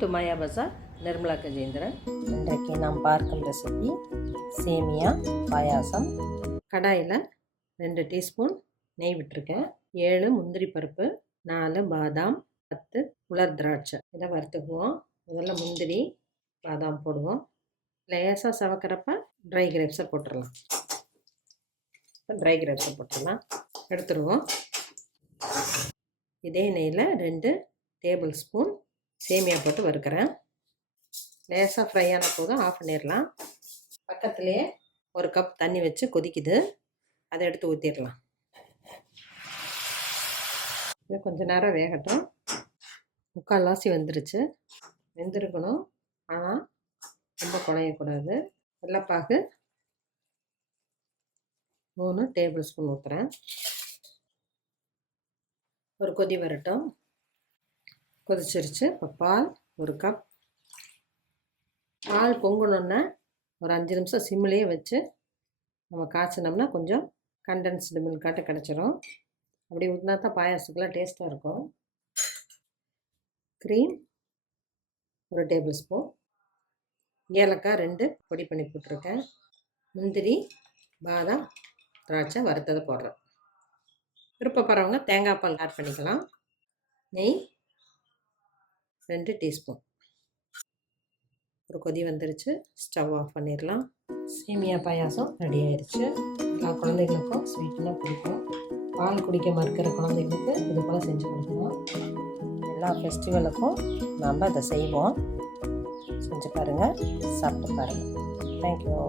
Welcome to மாயா பஜார். நிர்மலா கஜேந்திரன். இன்றைக்கு நாம் பார்க்கும் ரெசிபி சேமியா பாயாசம். கடாயில் 2 டீஸ்பூன் நெய் விட்டுருக்கேன். 7 முந்திரி பருப்பு, 4 பாதாம், 10 உலர் திராட்சை. இதை வறுத்துக்குவோம். முதல்ல முந்திரி பாதாம் போடுவோம். லேசாக சவக்கிறப்ப ட்ரை கிரேப்ஸை போட்டுடலாம். இப்போ ட்ரை கிரேப்ஸை போட்டுடலாம், எடுத்துருவோம். இதே நெய்யில் 2 டேபிள் ஸ்பூன் சேமியா போட்டு வறுக்கிறேன். லேசாக ஃப்ரை ஆன போதும் ஆஃப் பண்ணிடலாம். பக்கத்துலேயே 1 கப் தண்ணி வச்சு கொதிக்குது, அதை எடுத்து ஊற்றிடலாம். இது கொஞ்சம் நேரம் வேகட்டும். 3/4 வந்துருச்சு. வெந்திருக்கணும், ஆனால் ரொம்ப குழையக்கூடாது. வெள்ளைப்பாகு 3 டேபிள் ஸ்பூன் ஊற்றுறேன். ஒரு கொதி வரட்டும். கொதிச்சிருச்சு. இப்போ பால் 1 கப். பால் பொங்கணுன்னா ஒரு 5 நிமிஷம் சிம்லேயே வச்சு நம்ம காய்ச்சினோம்னா கொஞ்சம் கண்டென்ஸ்டு மில்காட்ட கிடச்சிரும். அப்படி ஊற்றினா தான் பாயாசத்துக்குலாம் டேஸ்ட்டாக இருக்கும். Cream 1 table spoon. ஏலக்காய் 2 பொடி பண்ணி போட்டிருக்கேன். முந்திரி பாதாம் திராட்சை வறுத்ததை போடுறேன். விருப்பப்படுறவங்க தேங்காய் பால் ஆட் பண்ணிக்கலாம். நெய் 2 டீஸ்பூன். ஒரு கொதி வந்துருச்சு. ஸ்டவ் ஆஃப் பண்ணிடலாம். சேமியா பாயாசம் ரெடி ஆயிடுச்சு. எல்லா குழந்தைகளுக்கும் ஸ்வீட்னா பிடிக்கும். பால் குடிக்க மறுக்கிற குழந்தைகளுக்கு இது போல் செஞ்சு கொடுக்கலாம். எல்லா ஃபெஸ்டிவலுக்கும் நம்ம அதை செய்வோம். செஞ்சு பாருங்கள், சாப்பிட்டு பாருங்கள். தேங்க்யூ.